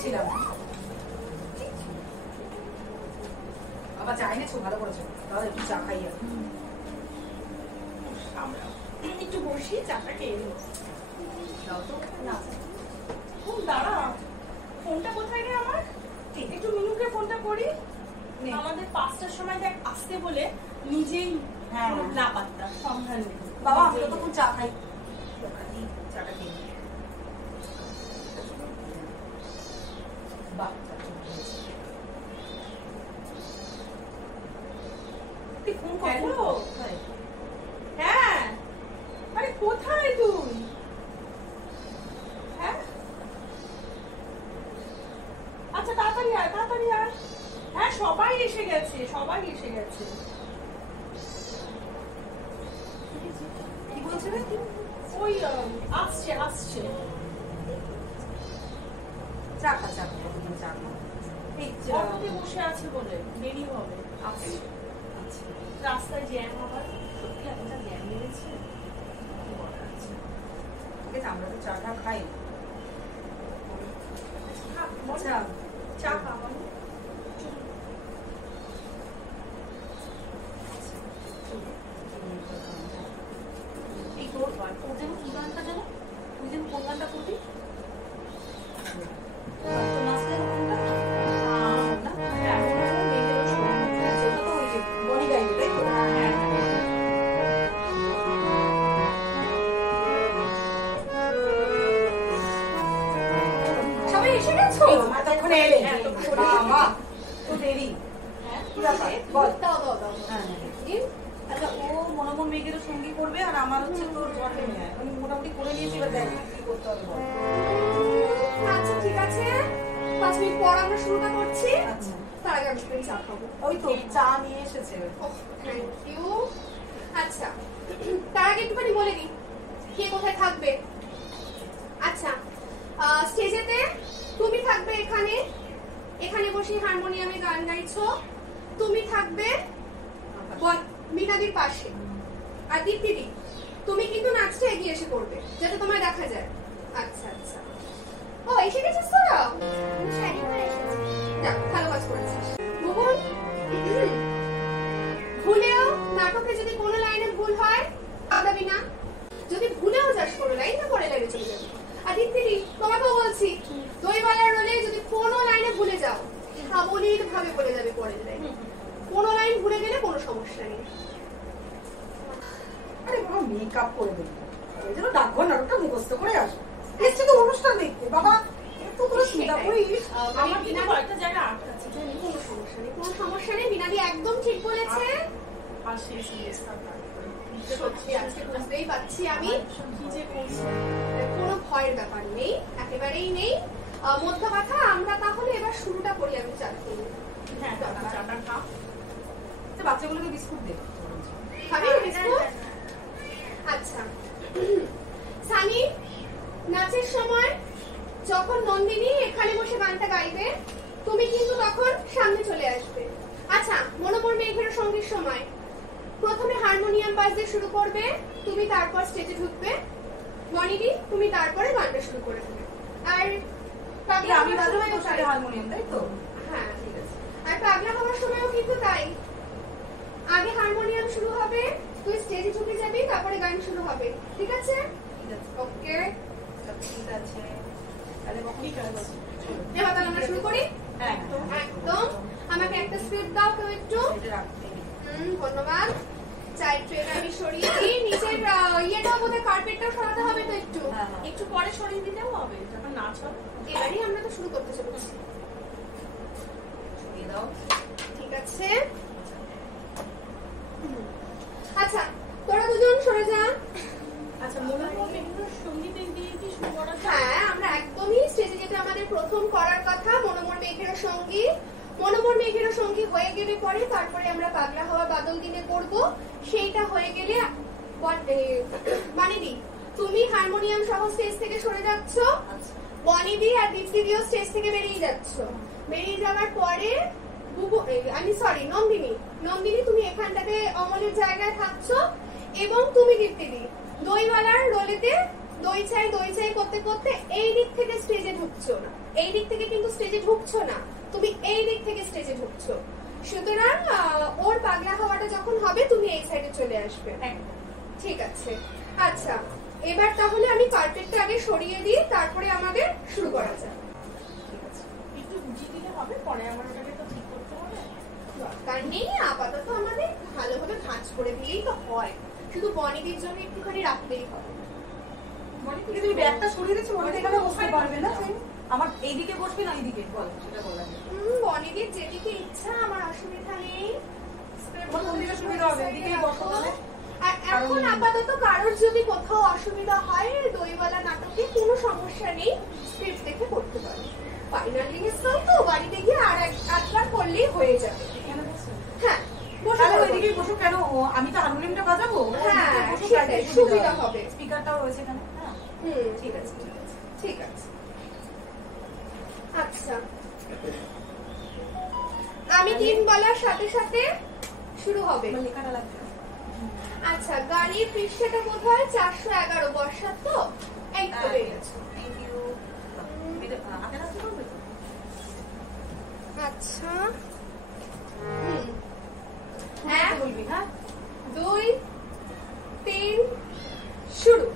দিচ্ছিলাম। বাবা চা এনেছো, ভালো করেছো। তাহলে একটু চা খাই আর একটু বসি, চাটা খেয়ে নিই। দাও তো। না দাঁড়া, ফোনটা কোথায় রে আমার? একটু মিনুকে ফোনটা করি। আমাদের 5টার সময় দেখ আসতে বলে নিজেই না পাত্তা সন্ধান নেই। বাবা আমি তখন চা খাই, চাটা খেয়ে নিই। বাহ ফোন করো। হ্যাঁ, আরে কোথায় তুই? হ্যাঁ আচ্ছা তাড়াতাড়ি আয়, তাড়াতাড়ি আয়। হ্যাঁ সবাই এসে গেছে, সবাই এসে গেছে। কি বলছে রে? ওই আসছে আসছে। চা খা, চা খা, চা খা। এই অটোতে বসে আছে বলে দেরি হবে। আচ্ছা রাস্তায় জ্যাম আবার। সত্যি এতটা জ্যাম বেড়েছে, কি বলার আছে। ঠিক আছে আমরা তো চাটা খাই। আচ্ছা চা খাওয়ানো এই তোর যেন কি গানটা যেন, তুই যেন কোন গানটা করবি? সবাই এসে গেছো? এতক্ষণে এলে? মা তো দেরি। কি ব্যাপার বল। আচ্ছা ও মনোমন মেঘেরও সঙ্গী করবে আর আমার হচ্ছে তোর ঝড়ে মেয়ে, আমি মোটামুটি করে নিয়েছি, এবার দেখ কি করতে হবে বল। আচ্ছা ঠিক আছে, 5 মিনিট পর আমরা শুরুটা করছি। আচ্ছা তার আগে আমি একটু চা খাবো। ওই তো চা নিয়ে এসেছে। Thank you. আচ্ছা তার আগে একটুখানি বলে দিই কে কোথায় থাকবে। আচ্ছা স্টেজেতে তুমি থাকবে এখানে, এখানে বসে হারমোনিয়ামে গান গাইছো। তুমি থাকবে মিনাদির পাশে। আর দীপ্তিদি তুমি কিন্তু নাচটা এগিয়ে এসে করবে যাতে তোমায় দেখা যায়। আচ্ছা আচ্ছা, ও এসে গেছিস তোরা? যাক ভালো কাজ করেছিস। মোহন ভুলেও নাটকে যদি কোনো লাইনে ভুল হয় আগাবি না, যদি ভুলেও যাস কোনো লাইন না পরে লাইনে চলে যাবে। আর দীপ্তিদি তোমাকেও বলছি, দইওয়ালার রোলে যদি কোনো লাইনে ভুলে যাও সাবলীল ভাবে বলে যাবে পরের লাইনে, কোনো লাইন ভুলে গেলে কোনো সমস্যা নেই। আরে বাবা মেকআপ করে দেবো, ওই জন্য ডাকঘর নাটকটা মুখস্থ করে আসো। এসছি তো অনুষ্ঠান দেখতে বাবা, একটু তোরা চিন্তা করিস। আমার কিন্তু কয়েকটা জায়গা আটকাচ্ছে। কোনো সমস্যা নেই, কোনো সমস্যা নেই। বিনাদি একদম ঠিক বলেছে। পাশে এসে সত্যি আছে, বুঝতেই পারছি আমি। কি যে করছে, কোনো ভয়ের ব্যাপার নেই, একেবারেই নেই। মধ্য কথা আমরা তাহলে এবার শুরুটা করি। আমি চাট করি। হ্যাঁ চাটা খা। বাচ্চাগুলোকে বিস্কুট দে। খাবি বিস্কুট? আচ্ছা সানি, নাচের সময় যখন নন্দিনী এখানে বসে গানটা গাইবে তুমি কিন্তু তখন সামনে চলে আসবে। আচ্ছা মনোমর মেঘের সঙ্গীর সময় প্রথমে হারমোনিয়াম বাজতে শুরু করবে, তুমি তারপর স্টেজে ঢুকবে। মনিদি তুমি তারপরে গানটা শুরু করে দেবে। আর পাগলা আমি হওয়ার বাজাবো সময়ও তোর সাথে হারমোনিয়াম, তাই তো? হ্যাঁ ঠিক আছে। আর পাগলা হওয়ার সময়ও কিন্তু তাই, আগে হারমোনিয়াম শুরু হবে, তুই স্টেজে ঢুকে যাবি, তারপরে গান শুরু হবে। ঠিক আছে? ঠিক আছে ওকে ঠিক আছে। তাহলে কখনই কাজ আছে। এবার তাহলে আমরা শুরু করি। হ্যাঁ একদম। আমাকে একটা স্ক্রিপ্ট দাও কেউ একটু। এটা রাখতে। ধন্যবাদ। চায়ের ট্রেটা আমি সরিয়ে দিই। নিচের ইয়েটাও বোধহয় কার্পেটটাও সরাতে হবে তো একটু। একটু পরে সরিয়ে দিতেও হবে যখন নাচ হবে। এবারই আমরা তো শুরু করতে চলেছি। সরিয়ে দাও। ঠিক আছে। আচ্ছা তোরা দুজন সরে যা। আচ্ছা মনোরম মেঘের সঙ্গীতের দিয়ে কি শুরু করা যায়? হ্যাঁ আমরা একদমই স্টেজে যেটা আমাদের প্রথম করার কথা, মনোমর মেঘের সঙ্গী। মনোমর মেঘের সঙ্গী হয়ে গেলে পরে তারপরে আমরা পাগলা হওয়া বাদল দিনে করব। সেইটা হয়ে গেলে মানিদি তুমি হারমোনিয়াম সহ স্টেজ থেকে সরে যাচ্ছ, বনিদি আর দীপ্তিদিও স্টেজ থেকে বেরিয়ে যাচ্ছ। বেরিয়ে যাওয়ার পরে নন্দিনী তুমি এখানটাতে অমলের জায়গায় থাকছো এবং তুমি দীপ্তিদি দইওয়ালার রোলেতে দই চাই করতে করতে এই দিক থেকে স্টেজে ঢুকছো না, এই দিক থেকে কিন্তু স্টেজে ঢুকছো না, তুমি এই দিক থেকে স্টেজে ঢুকছো। সুতরাং ওর পাগলা হওয়াটা যখন হবে তুমি এই সাইডে চলে আসবে। ঠিক আছে, আচ্ছা এবার তাহলে আমি কার্পেটটা আগে সরিয়ে দিই, তারপরে আমাদের শুরু করা যাক। একটু বুঝিয়ে দিলে হবে, পরে আমার ওটাকে তো ঠিক করতে হবে। দরকার নেই, আপাতত আমাদের ভালোভাবে ভাঁজ করে দিলেই তো হয়, শুধু বনিদির জন্য একটুখানি রাখলেই হবে। তুমি ব্যাগটা সরিয়ে দিচ্ছি, মনে এখানে বসতে পারবে না। আমার এইদিকে বসবি না এইদিকে, বল সেটা বলা যায়। বনিদির যেদিকে ইচ্ছা, আমার অসুবিধা নেই। তোমার কোন দিকে সুবিধা হবে, এদিকেই বসো তাহলে। আর এখন আপাতত কারোর যদি কোথাও অসুবিধা হয় দইওয়ালা নাটকে কোনো সমস্যা নেই, স্ক্রিপ্ট দেখে করতে পারে। ফাইনাল রিহার্সাল তো বাড়িতে গিয়ে আর একবার করলেই হয়ে যাবে। এখানে বসো। হ্যাঁ তাহলে ওইদিকেই বসো। কেন আমি তো হারমোনিয়ামটা বাজাবো, হ্যাঁ সেটাই সুবিধা হবে। স্পিকারটাও রয়েছে এখানে। হ্যাঁ ঠিক আছে ঠিক আছে ঠিক আছে। আচ্ছা আমি 3 বলার সাথে সাথে শুরু হবে। লেখাটা লাগবে। আচ্ছা গাড়ির পৃষ্ঠাটা কোথায়? 411 বর্ষার তো এই তো পেয়ে গেছো। Thank you. হাতে রাখতে পারবে তো? আচ্ছা হ্যাঁ বলবি। হ্যাঁ 2 3 শুরু।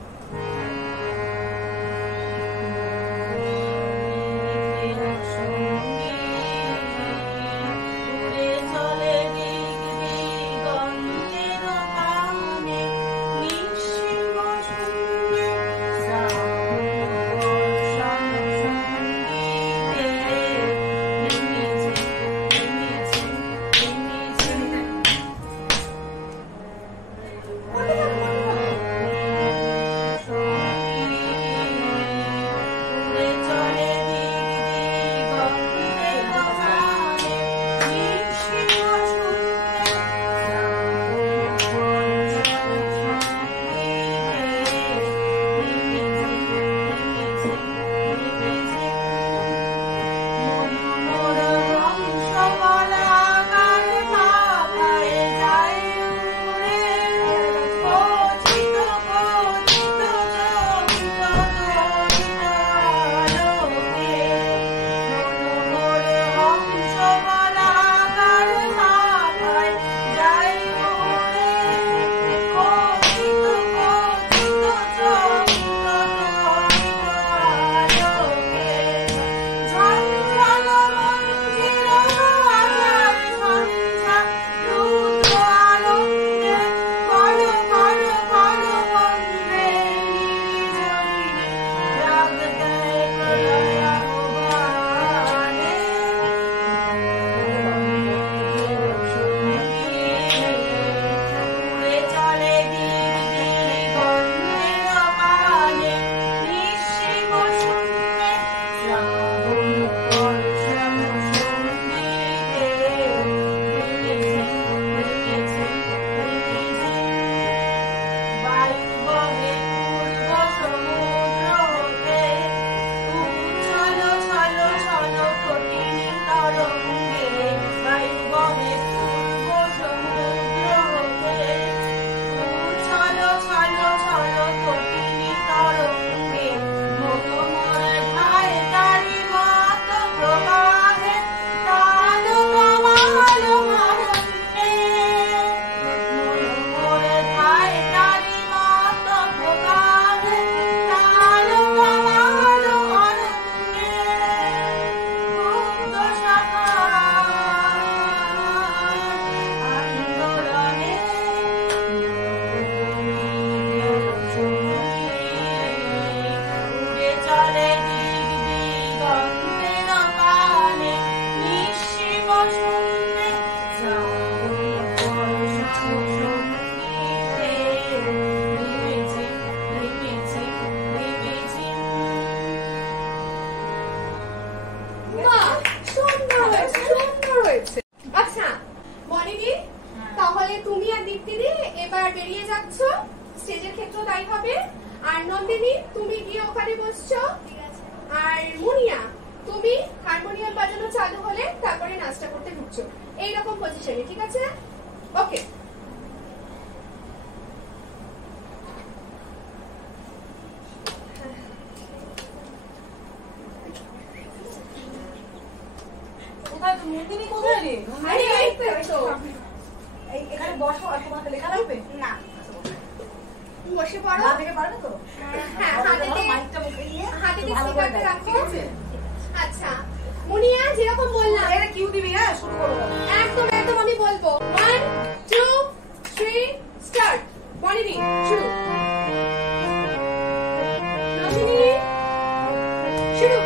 আর নন্দিনী তুমি গিয়ে ওখানে বসছো, আর মুনিয়া তুমি হারমোনিয়াম বাজানো চালু হলে তারপরে নাচটা করতে ঢুকছো, এইরকম পজিশনে, ঠিক আছে? ওকে। নন্দিনী কোথায় রে? আরে এই তো এখানে বসো, আর তোমাকে লেখা লাগবে না বসে পড়ো। না থেকে পারবে তো? হ্যাঁ, মাইকটা মুখে নিয়ে হাতে ভালো করে স্পিকারটা রাখো। ঠিক আছে? আচ্ছা মুনিয়া যেরকম বললাম এটা কিউ দিবি, হ্যাঁ শুরু করো। একদম একদম আমি বলবো 1 2 3 স্টার্ট। বনিদি শুরু। নন্দিনী শুরু।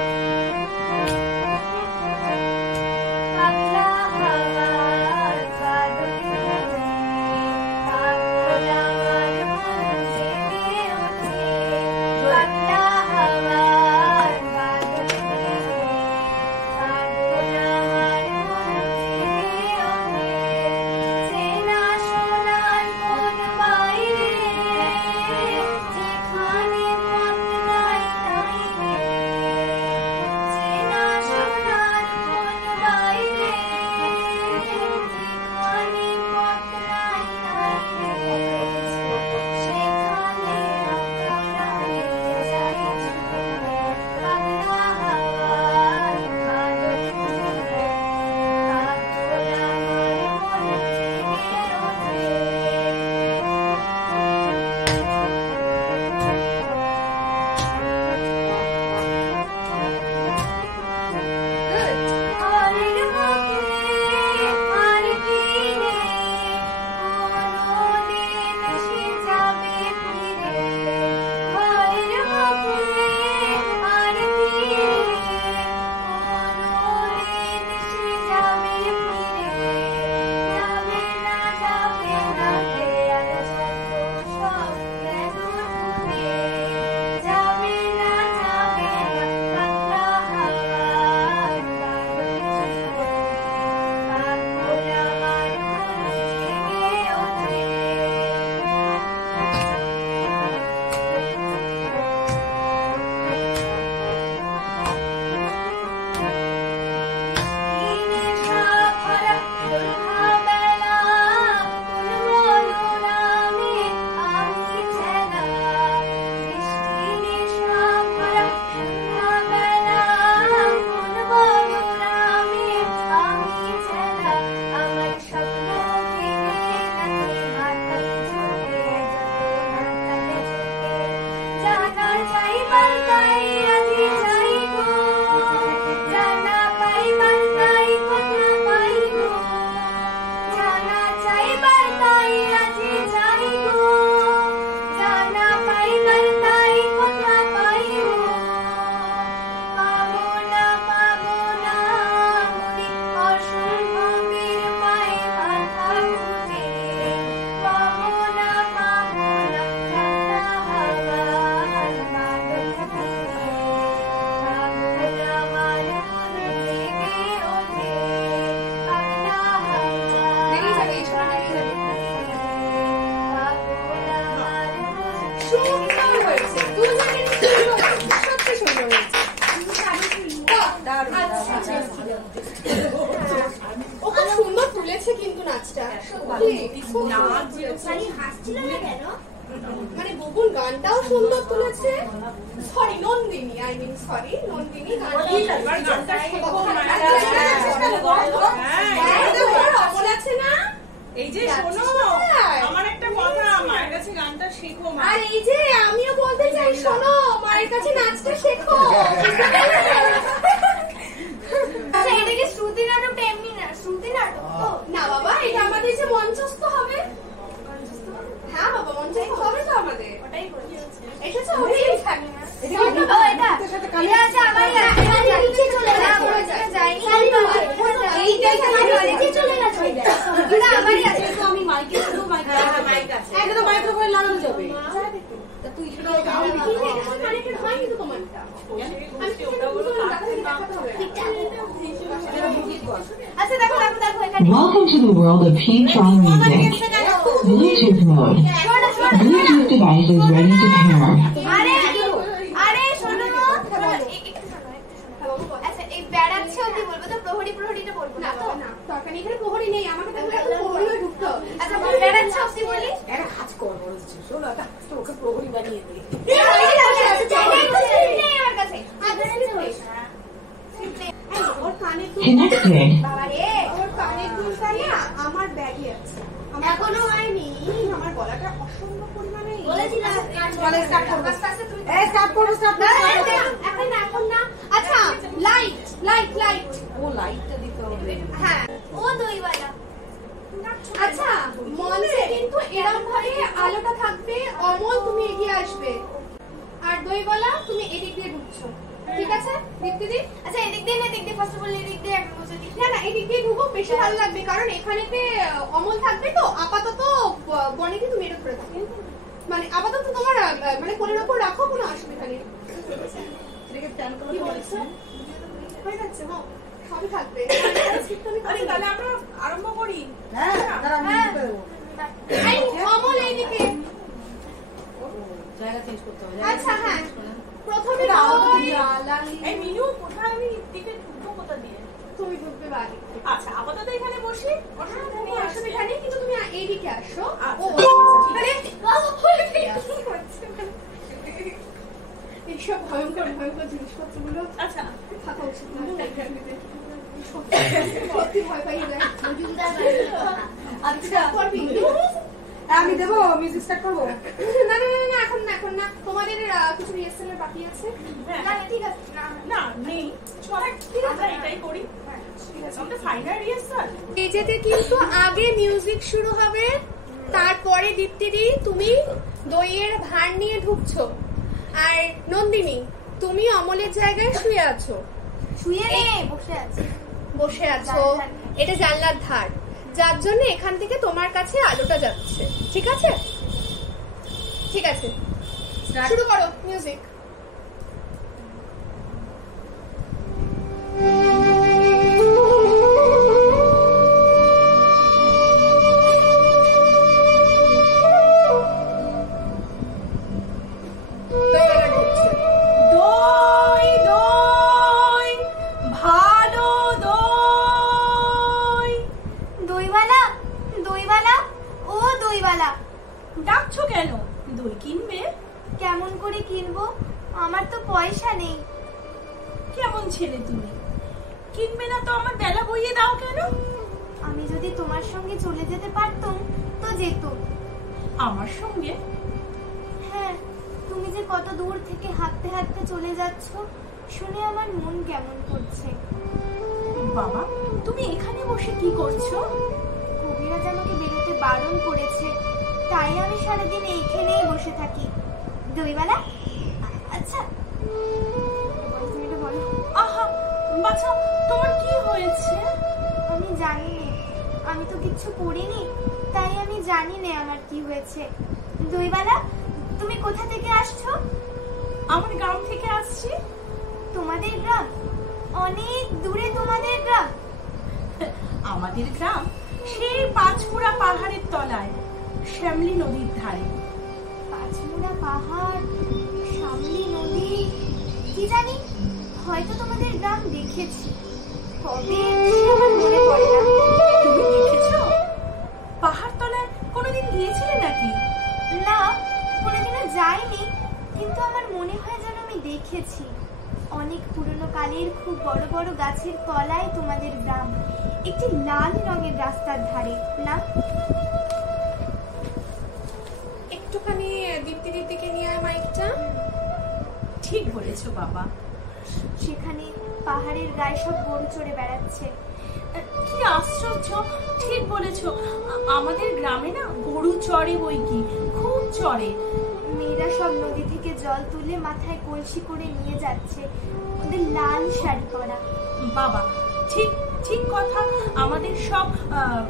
মানে বুবুন গানটাও সুন্দর তুলেছে। Sorry Nandini, I mean sorry Nandini গানটা আছে না। এই যে শোনো, আমার একটা কথা, মায়ের কাছে গানটা শেখো। আর এই যে আমিও বলতে চাই, শোনো মায়ের কাছে নাচটা শেখো। আচ্ছা এটা কি শ্রুতি নাটক? এমনি না শ্রুতি নাটক না বাবা, এটা আমাদের যে মঞ্চস্থ হবে। হ্যাঁ বাবা মঞ্চস্থ হবে তো আমাদের, ওটাই বলছি। এসেছে ওটাই জানি না। এটা আছে আমার কাছে নিচে চলে যায়নি। এইটাই নিচে চলে গেছে। এটা আমারই আছে তো, আমি মাইকে শুধু মাইক আছে। এটা তো মাইক্রোফোন লাগানো যাবে। তা তুই শুধু কানেক্টেড হয়নি তো তোমারটা। আমি কি ওটা বলবো টাকা থেকে দেখাতে হবে। আচ্ছা দেখো দেখো দেখো এখানে। Welcome to the world of P-Tron music. Bluetooth mode. Bluetooth device is ready to pair. আরে আরে শোনো একটু শোনো। আচ্ছা এই বেড়াচ্ছে ওকে বলবো তো, প্রহরী প্রহরীটা বলবো না তো? না তখন এখানে প্রহরী নেই, আমাকে তাহলে এখন প্রহরীও ঢুকতে হবে। আচ্ছা বেড়াচ্ছে ওকে বলি। একটা কাজ কর বলছি, শোনো একটা ওকে প্রহরী বানিয়ে দিই। Connected. চলে স্টার্ট করো। এই স্টার্ট করো, স্টার্ট করো। এখন না। আচ্ছা, লাইট লাইট লাইট। ও লাইটটা দিতে হবে। হ্যাঁ, ও দইওয়ালা। আচ্ছা, মঞ্চে কিন্তু এরকম ভাবে আলোটা থাকবে, অমল তুমি এগিয়ে আসবে, আর দইওয়ালা তুমি এদিক দিয়ে ঢুকছো, ঠিক আছে দীপ্তিদি? আচ্ছা, এদিক দিয়ে না এদিক দিয়ে? ফার্স্ট অফ অল এদিক দিয়ে একটা বসে দিই। না না, এদিক দিয়ে ঢুকো, বেশি ভালো লাগবে, কারণ এখানেতে অমল থাকবে তো। আপাতত বনেদি তুমি এটা ধরে থাকবে, মানে আপাতত তোমার মানে কোলের ওপর রাখো, কোনো অসুবিধা নেই। এটাকে প্ল্যান করো। কি বলছো? হয়ে যাচ্ছে, হ্যাঁ সবই থাকবে। আরে তাহলে আমরা আরম্ভ করি। হ্যাঁ, দাঁড়াও আমি হ্যাঁ। করে দেবো। এই অমল এইদিকে। জায়গা চেঞ্জ করতে হবে। আচ্ছা, হ্যাঁ, প্রথমে এই মিনু কোথায় আমি দিকে ঢুকবো কোথা দিয়ে? তুমি ঢুকবে বাড়ি। আচ্ছা, আপাতত এখানে বসি, অসুবিধা নেই। অসুবিধা নেই, কিন্তু তুমি এইদিকে আসো। আচ্ছা, ও এইসব ভয়ঙ্কর ভয়ঙ্কর জিনিসপত্রগুলো আচ্ছা থাকা উচিত না। সত্যি ভয় পাই যায়। আচ্ছা করবি? আমি দেবো, মিউজিক স্টার্ট করবো। না না না না, এখন না, এখন না। তোমাদের কিছু রিহার্সালের বাকি আছে। হ্যাঁ। না ঠিক আছে। না নেই, চল আমরা এটাই করি। আমাদের ফাইনাল রিহার্সাল। স্টেজেতে কিন্তু আগে মিউজিক শুরু হবে, তারপরে দীপ্তিদি তুমি দইয়ের ভাঁড় নিয়ে ঢুকছো, আর নন্দিনী তুমি অমলের জায়গায় শুয়ে আছো। শুয়ে নেই, বসে আছে। বসে আছো, এটা জানলার ধার, যার জন্য এখান থেকে তোমার কাছে আলোটা যাচ্ছে, ঠিক আছে? ঠিক আছে, শুরু করো মিউজিক। দই দই ভালো দই। দইওয়ালা, দইওয়ালা, ও দইওয়ালা, ডাকছো কেন? দই কিনবে? কেমন করে কিনবো? আমার তো পয়সা নেই। কেমন ছেলে তুমি, কিনবে না তো আমার বেলা বইয়ে দাও কেন? আমি যদি তোমার সঙ্গে চলে যেতে পারতাম তো যেতুম। আমার সঙ্গে? হ্যাঁ, তুমি যে কত দূর থেকে হাঁটতে হাঁটতে চলে যাচ্ছ শুনে আমার মন কেমন করছে। বাবা, তুমি এখানে বসে কি করছো? কবিরাজ আমাকে বেরোতে বারণ করেছে, তাই আমি সারাদিন এইখানেই বসে থাকি। দইওয়ালা, আচ্ছা তুমি এটা বলো। আহা বাচ্চা, তোমার কি হয়েছে? আমি জানি না, আমি তো কিচ্ছু করিনি, তাই আমি জানি না আমার কি হয়েছে। দইওয়ালা, তুমি কোথা থেকে আসছো? আমার গ্রাম থেকে আসছি। তোমাদের গ্রাম? অনেক দূরে তোমাদের গ্রাম? আমাদের গ্রাম সেই পাঁচপুরা পাহাড়ের তলায়, শ্যামলী নদীর ধারে। পাঁচমুড়া পাহাড়, সামলি নদী, কি জানি হয়তো তোমাদের গ্রাম দেখেছি, কবে সে আমার মনে পড়ে না। তুমি দেখেছো? পাহাড় তলায় কোনোদিন গিয়েছিলে নাকি? না, কোনোদিনও যাইনি, কিন্তু আমার মনে হয় যেন আমি দেখেছি। অনেক পুরনো কালের খুব বড় বড় গাছের তলায় তোমাদের গ্রাম, একটি লাল রঙের রাস্তার ধারে, না? একটুখানি দীপ্তিদির দিকে নিয়ে আয় মাইকটা। ঠিক বলেছো বাবা। সেখানে পাহাড়ের গায়ে সব গরু চড়ে বেড়াচ্ছে। কি আশ্চর্য, ঠিক বলেছো। আমাদের গ্রামে না গরু চড়ে, বই কি খুব চড়ে। মেয়েরা সব নদী থেকে জল তুলে মাথায় কলসি করে নিয়ে যাচ্ছে, ওদের লাল শাড়ি পরা। বাবা, ঠিক ঠিক কথা। আমাদের সব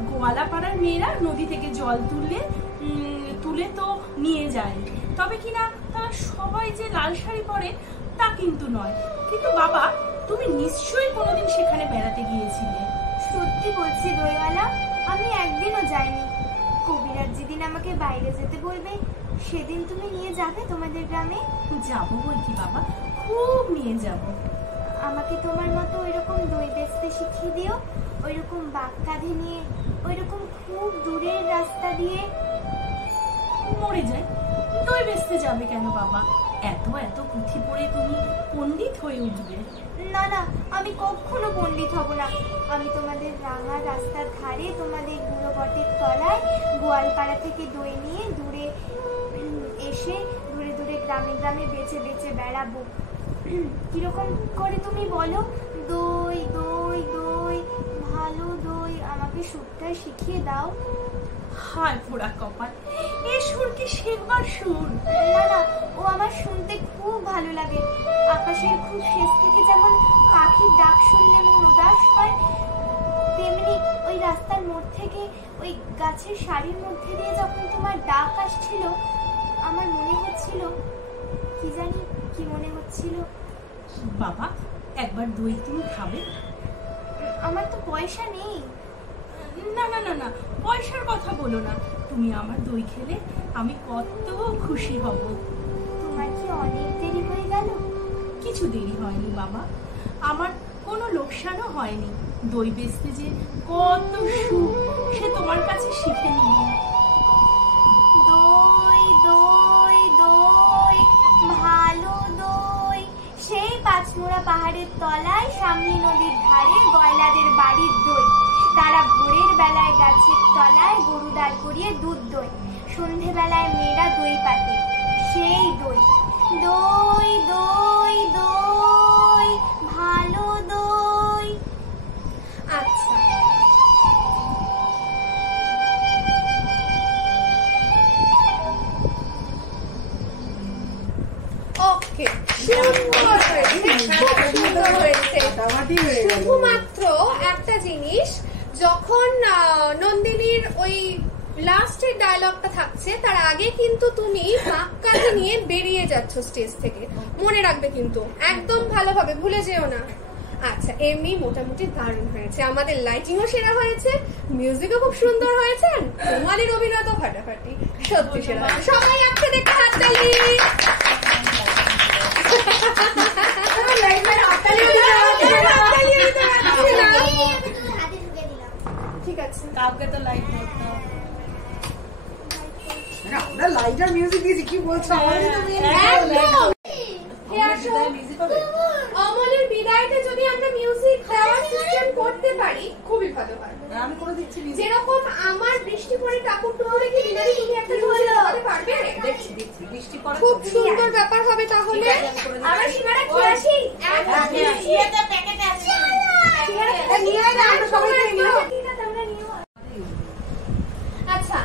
গোয়ালাপাড়ার মেয়েরা নদী থেকে জল তুলে তো নিয়ে যায়, তবে কিনা তারা সবাই যে লাল শাড়ি পরে তা কিন্তু নয়। কিন্তু বাবা, তুমি নিশ্চয়ই কোনোদিন সেখানে বেড়াতে গিয়েছিলে। সত্যি বলছি দইওয়ালা, আমি একদিনও যাইনি। কবিরাজ যেদিন আমাকে বাইরে যেতে বলবে সেদিন তুমি নিয়ে যাবে তোমাদের গ্রামে? যাবো বই কি বাবা, খুব নিয়ে যাব। আমাকে তোমার মতো ওইরকম দই বেচতে শিখিয়ে দিও, ওইরকম বাঘ কাঁধে নিয়ে, ওইরকম খুব দূরের রাস্তা দিয়ে। মরে যায়, দই বেচতে যাবে কেন বাবা? এত এত পুঁথি পড়ে তুমি পণ্ডিত হয়ে উঠবে। না না, আমি কখনো পণ্ডিত হব না। আমি তোমাদের রাঙা রাস্তার ধারে, তোমাদের বুড়ো বটের তলায় গোয়ালপাড়া থেকে দই নিয়ে দূরে এসে গ্রামে গ্রামে বেচে বেচে বেড়াবো। কিরকম করে তুমি বলো? দই দই দই, ভালো দই, আমাকে সুরটা শিখিয়ে দাও। হায় পোড়া কপাল, এ সুর কি শেখবার সুর? না না, ও আমার শুনতে খুব ভালো লাগে। আকাশের খুব শেষ থেকে যেমন পাখির ডাক শুনলে মন উদাস হয়, তেমনি ওই রাস্তার মোড় থেকে ওই গাছের সারির মধ্যে দিয়ে যখন তোমার ডাক আসছিল, আমার মনে হচ্ছিল, কি জানি কি মনে হচ্ছিল। বাবা, একবার দই তুমি খাবে? আমার তো পয়সা নেই। না না না না, পয়সার কথা বলো না। তুমি আমার দই খেলে আমি কত খুশি হব। তোমার কি অনেক দেরি হয়ে গেল? কিছু দেরি হয়নি বাবা, আমার কোনো লোকসানও হয়নি। দই বেচতে যে কত সুখ সে তোমার কাছে শিখে নিব। দই দই দই, ভালো দই, সেই পাঁচমোড়া পাহাড়ের তলায় সামনে নদীর ধারে গয়লাদের বাড়ির দই। তারা ভোরের বেলায় গাছের তলায় গরু দাঁড় করিয়ে দুধ দই, সন্ধেবেলায় মেয়েরা দই পাতে, সেই দই। দই দই দই, ভালো দই। আচ্ছা, ওকে, সুন্দর হয়েছে, খুব সুন্দর হয়েছে। শুধুমাত্র একটা জিনিস, যখন নন্দিনীর ওই লাস্টের ডায়লগটা থাকছে তার আগে কিন্তু তুমি বাঁক কাঁধে নিয়ে বেরিয়ে যাচ্ছ স্টেজ থেকে, মনে রাখবে কিন্তু, একদম ভালোভাবে ভুলে যেও না। আচ্ছা, এমনি মোটামুটি দারুণ হয়েছে, আমাদের লাইটিংও সেরা হয়েছে, মিউজিকও খুব সুন্দর হয়েছে, আর তোমাদের অভিনয় তো ফাটাফাটি, সত্যি সেরা হয়েছে। সবাই একসাথে একটা হাততালি। ঠিক আছে, কাউকে তো লাইট করতে হবে। আমরা লাইটার মিউজিক দিয়েছি, কি বলছো? অমলের বিদায়তে যদি আমরা মিউজিক দেওয়ার সিস্টেম করতে পারি খুবই ভালো হয়। আমি করে দিচ্ছি। যেরকম আমার বৃষ্টি পড়ে টাকুর টুকুরে কি বিনারি তুমি একটা মিউজিক লাগাতে পারবে? দেখছি দেখছি, বৃষ্টি পড়ে খুব সুন্দর ব্যাপার হবে তাহলে। আমার সিঙ্গারা খেয়ে আসি। নিয়ে আয় না, আমরা সবাই খেয়ে নিই। আচ্ছা,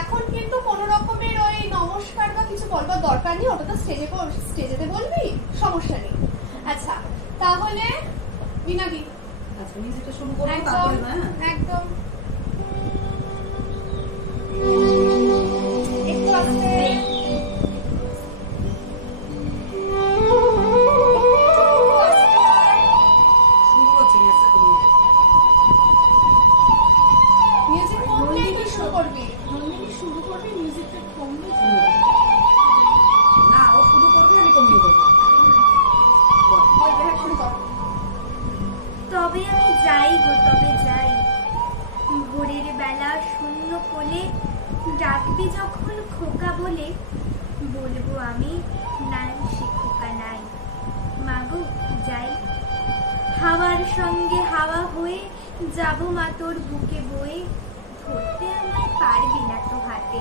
এখন কিন্তু কোন রকমের ওই নমস্কার বা কিছু বলবার দরকার নেই, ওটা তো স্টেজেতে বলবি, সমস্যা নেই। আচ্ছা, তাহলে বিনাদি আচ্ছা, মিউজিকটা শুরু করব, একদম তারপরে একদম একটু আস্তে। শুরু হচ্ছে মিউজিক কমলে কি শুরু করবি? নন্দিনী শুরু করবে, মিউজিকটা কমবে। না, ও শুরু করবে, আমি কমিয়ে দেবো। শুরু কর। তবে আমি যাই গো, তবে যাই, ভোরের বেলা শূন্য কোলে ডাকবি যখন খোকা বলে, বলবো আমি নাই সে খোকা নাই। মাগো যাই, হাওয়ার সঙ্গে হাওয়া হয়ে যাব মা তোর বুকে বয়ে, ধরতে আমায় পারবি না তো হাতে।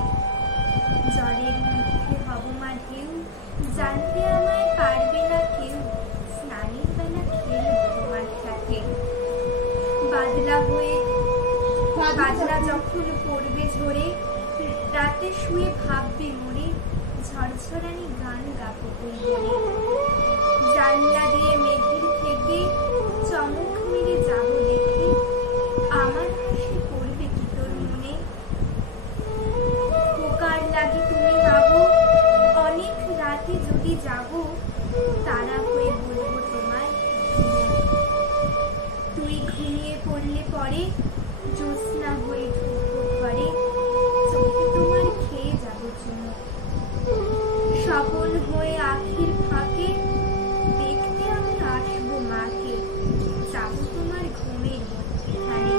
জলের মধ্যে হব মা ঢেউ, জানতে আমায় পারবে না কেউ। স্নানের বেলা খেলবো তোমার সাথে, বাদলা হয়ে বাদলা যখন পড়বে ঝরে, রাতে শুয়ে ভাববে মোরে, ঝরঝরানি গান গাবো ওই বনে। জানলা দিয়ে মেঘের থেকে চমক মেরে যাব দেখে, আমার হাসি পড়বে কি তোর মনে। খোকার লাগি তুমি ভাবো, অনেক রাতে যদি যাব, তারা হয়ে বলবো তোমায় তুই ঘুমিয়ে পড়লে পরে, জ্যোৎস্না হয়ে ঢুকবো ঘরে, চোখে তোমার খেয়ে যাবো চুমো। সফল হয়ে আখির ফাঁকে দেখতে আমি আসবো মাকে, যাবো তোমার ঘুমের মধ্যখানে।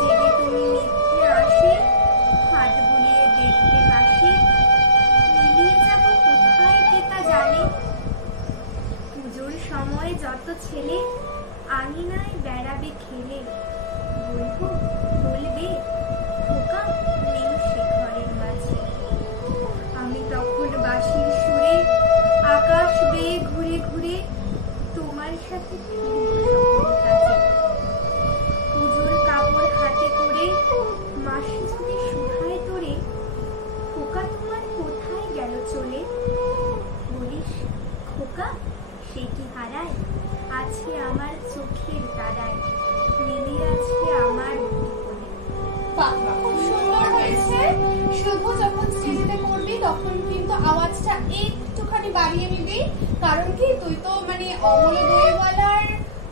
জেগে তুমি মিথ্যে আসে, হাত বুলিয়ে দেখতে পাশে, মিলিয়ে যাবো কোথায় কে তা জানে। পুজোর সময় যত ছেলে আঙিনায় বেড়াবে খেলে, বলবো বলবে খোকা নেই সে ঘরের মাঝে। তখন কিন্তু আওয়াজটা একটুখানি বাড়িয়ে নিবি, কারণ কি তুই তো মানে অমল দইওয়ালার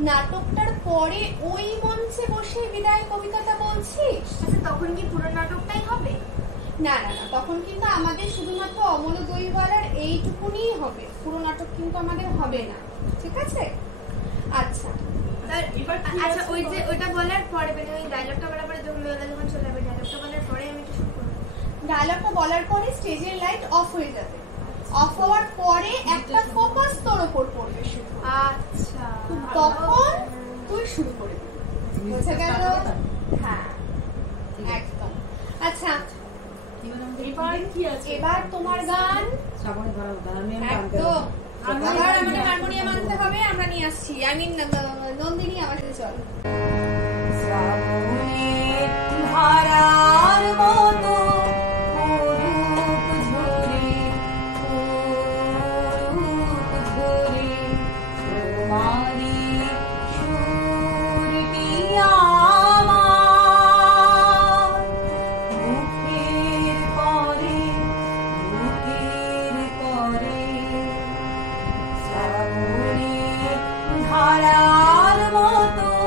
নাটকটার পরে ওই মঞ্চে বসে বিদায় কবিতাটা বলছিস। আচ্ছা তখন কি পুরো নাটকটাই হবে? না না না, তখন কিন্তু আমাদের শুধুমাত্র অমল দইওয়ালার এইটুকুনি হবে, পুরো নাটক কিন্তু আমাদের হবে না, ঠিক আছে? আচ্ছা আচ্ছা ওই যে ওইটা বলার পরে মানে ওই ডায়লগটা বলার পরে যখন চলে যাবে, ডায়লগটা বলার পরে আমি একটু শুরু করবো। ডায়লগটা বলার পরে স্টেজের লাইট অফ হয়ে যাবে, অফ হওয়ার পরে একটা ফোকাস তোর উপর পড়বে শুধু। আচ্ছা তখন তুই শুরু করে দিবি, বুঝে গেল? হ্যাঁ একদম। আচ্ছা এবার কি আছে? এবার তোমার গান একদম। আবার আমাদের হারমোনিয়াম আনতে হবে, আমরা নিয়ে আসছি। নন্দিনী আমার সাথে চল। ধারার মতো অরূপ ঝরে তোমারি সুরটি আমার মুখের পরে শ্রাবণের ধারার মতো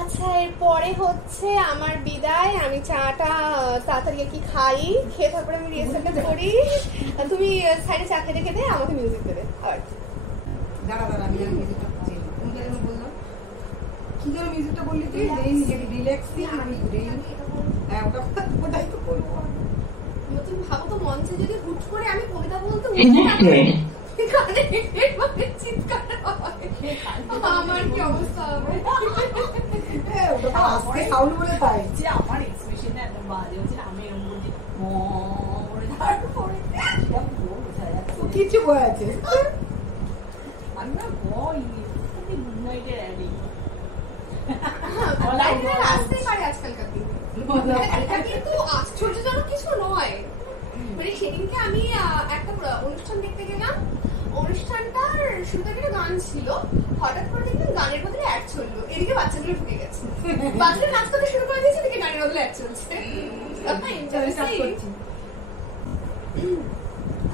আচ্ছা এরপরে হচ্ছে আমার বিদায়। আমি চাটা তাড়াতাড়ি কি খাই, খেয়ে তারপরে আমি রিহার্সালটা করি, আর তুমি সাইডে চা খেতে খেতে আমাকে মিউজিক দেবে। আর দাঁড়া আমি মিউজিকটা বুঝি তুমি যেন বললাম কি যেন মিউজিকটা বললি তুই রেইন রিল্যাক্সিং রেইন। হ্যাঁ ওটাই তো বলবো। তুমি ভাবো তো মঞ্চে যদি হুট করে আমি কবিতা বলতে Connected. চিৎকার আমার কি অবস্থা হবে? আজকে সাউন্ড বলে তাই যে আমার এক্সপ্রেশনটা এত বাজে হচ্ছে, আমি এরকম বলছি করে তারপরে কিছু বয়ে আছে আমি না গুড নাইটের অ্যাডি আসতেই পারে আজকালকার দিনে। এটা কিন্তু আশ্চর্যজনক কিছু নয়। মানে সেদিনকে আমি একটা অনুষ্ঠান দেখতে গেলাম, অনুষ্ঠানটার শুরুতে একটা গান ছিল, হঠাৎ করে দেখলাম গানের বদলে অ্যাড চললো, এদিকে বাচ্চাগুলো ঢুকে গেছে, বাচ্চারা নাচ করতে শুরু করে দিয়েছে, এদিকে গানের বদলে অ্যাড চলছে।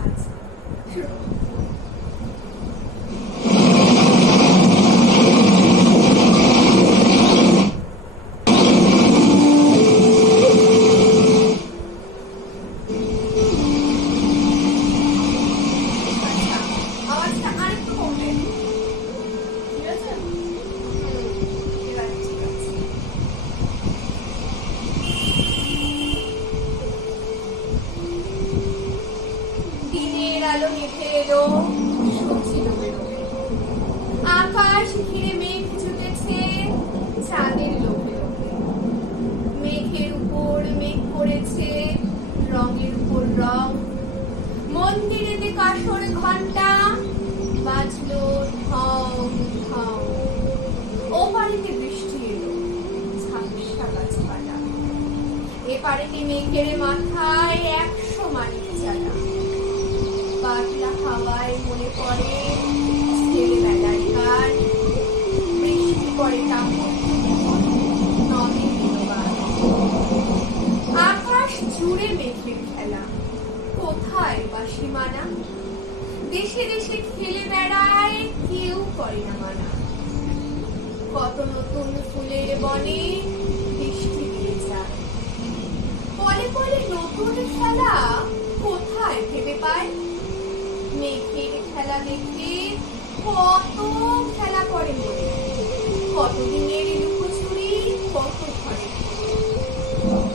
আচ্ছা শুরু। আকাশ ঘিরে মেঘ ঝুঁকেছে চাঁদের লোভে লোভে, মেঘের উপর মেঘ পড়েছে রঙের উপর রং, মন্দিরেতে কাঠর ঘন্টা বাজলো ঢং ঢং, ও পাড়িতে বৃষ্টি এলো ঝাপসা গাছপালা, এ পাড়িতে মেঘের মাথায় 100 মানিক চালা, পাতলা হাওয়ায় মনে পড়ে ছেলেবেলার গান, বৃষ্টি পড়ে টাপুর নদীর গান, আকাশ জুড়ে মেঘের খেলা, কোথায় বা সীমানা, দেশে দেশে খেলে বেড়ায় কেউ করে না মানা, কত নতুন ফুলের বনে বৃষ্টি দিয়ে যায়, পলে পলে নতুন খেলা কোথায় ভেবে পায়, মেঘের খেলা দেখে কত খেলা করে মনে, কতদিনের লুকোচুরি কত ঘরে,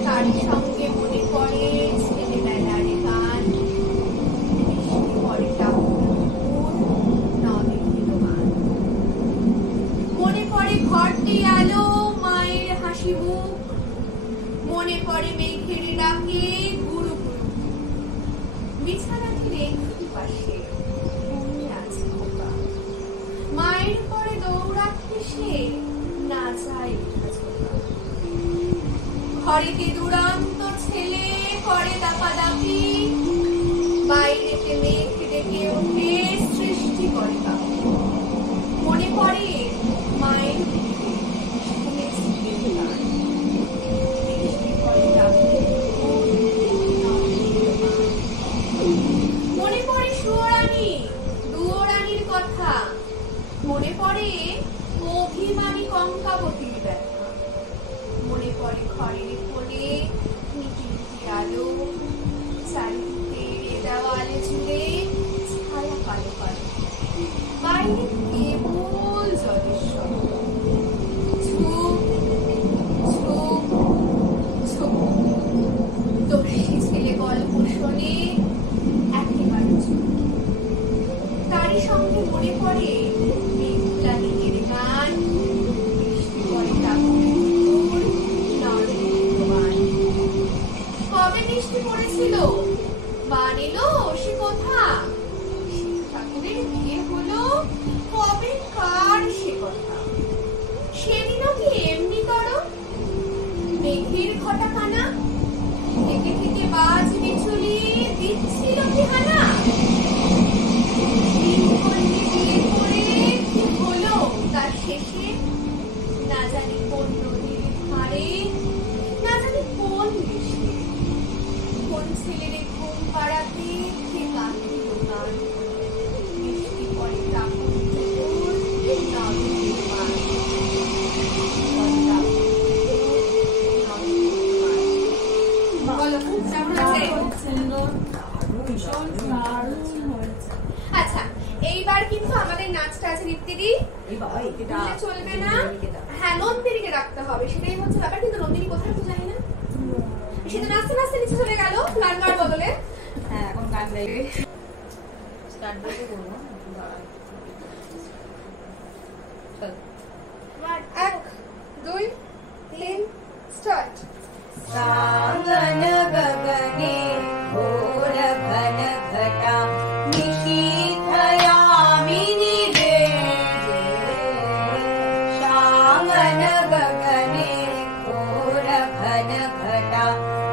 তার সঙ্গে মনে পড়ে ছেলেবেলার গান, বৃষ্টি পড়ে নদীর গান, মনে পড়ে ঘরটি আলো মায়ের হাসি মুখ, মনে পড়ে মেঘের ডাকে গুরু গুরু, বিছানাটি রেখে পাশে ঘুমিয়ে আছে খোকা, মায়ের পরে দৌড়াচ্ছে সে না যায় ঘরেতে দুরন্ত ছেলে করে দাপাদাপি, বাইরেতে মেঘ ডেকে ওঠে সৃষ্টি করে কাপি, মনে পড়ে মায়ের মনে পড়ে সুয়োরানী দুয়োরানীর কথা, মনে পড়ে অভিমানী কঙ্কাবতীর ব্যথা, মনে পড়ে ঘরের কোণে মিটি মিটি আলো, চারিদিকে দেওয়ালে জুড়ে ছায়া কালো কালো, বাইরে কেবল জলের শব্দ, ঝুপ ঝুপ ঝুপ, দর্শী ছেলে গল্প শোনে একেবারে চুপ, তারই সঙ্গে মনে পড়ে মেঘলা দিনের গান, বৃষ্টি পড়ে টাপুর নদীর গান, কবে বৃষ্টি পড়েছিল বান এলো সে কথা, শিব ঠাকুরের বিয়ে হলো কবে কার সে কথা, সেদিনও কি এমনি করো মেঘের ঘটাখানা, থেকে থেকে বাজ বিচুলি দিচ্ছিল কি হানা, বিয়ে করে কি হলো তার শেষে, না জানি কোন নদীর ধারে, না জানি কোন দেশে, কোন ছেলের ঘুম পাড়াতে কে কাঁদিল গান, বৃষ্টি পড়ে টাপুর নদীর পান, বলো আচ্ছা, এইবার কিন্তু আমাদের নাচটা আছে দীপ্তিদি, চলবে না। হ্যাঁ, নন্দিনীকে ডাকতে হবে, সেটাই হচ্ছে ব্যাপার। কিন্তু নন্দিনী কোথায় তো জানি না, সেটা নাচতে নাচতে নিচে চলে গেল গান গাওয়ার বদলে। হ্যাঁ, এখন গান গাইবে। স্টার্ট বলতে করবো। 1 2 3 স্টার্ট। सागन गगने घोर घन घटा निशीथयामिनी रे। सागन गगने घोर घन घटा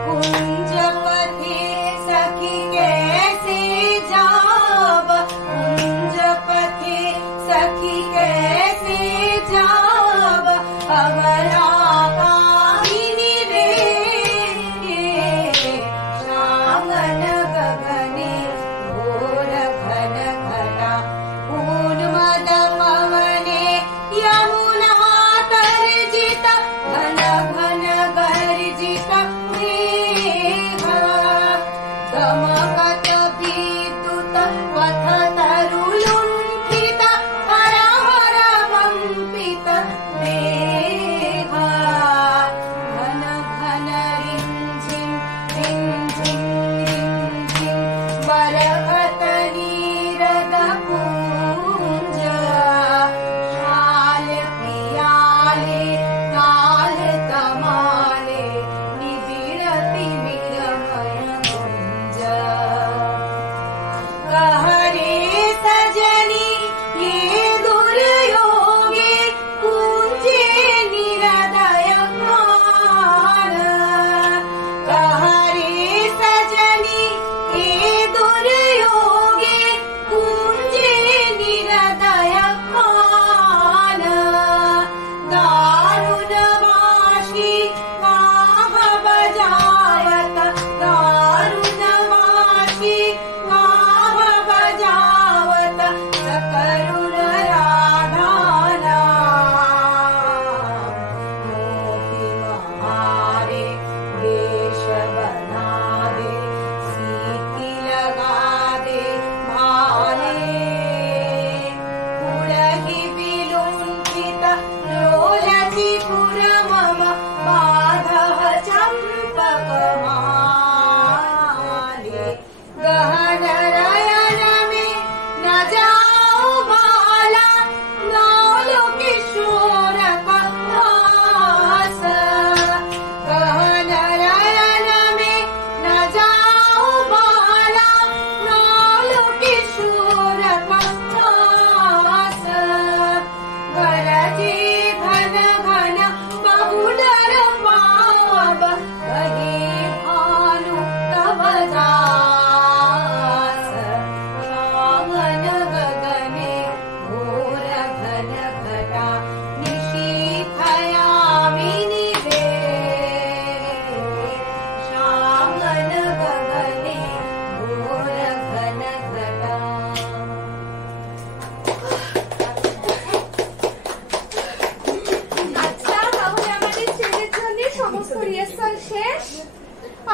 कुंज पथे सखी कैसे जाव। कुंज पथे सखी कैसे जाव। अबला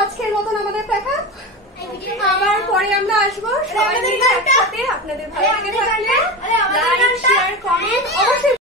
আজকের মতন আমাদের দেখা, আবার পরে আমরা আসবো সবাই মিলে একসাথে। আপনাদের ভালো লেগে থাকলে লাইক শেয়ার কমেন্ট অবশ্যই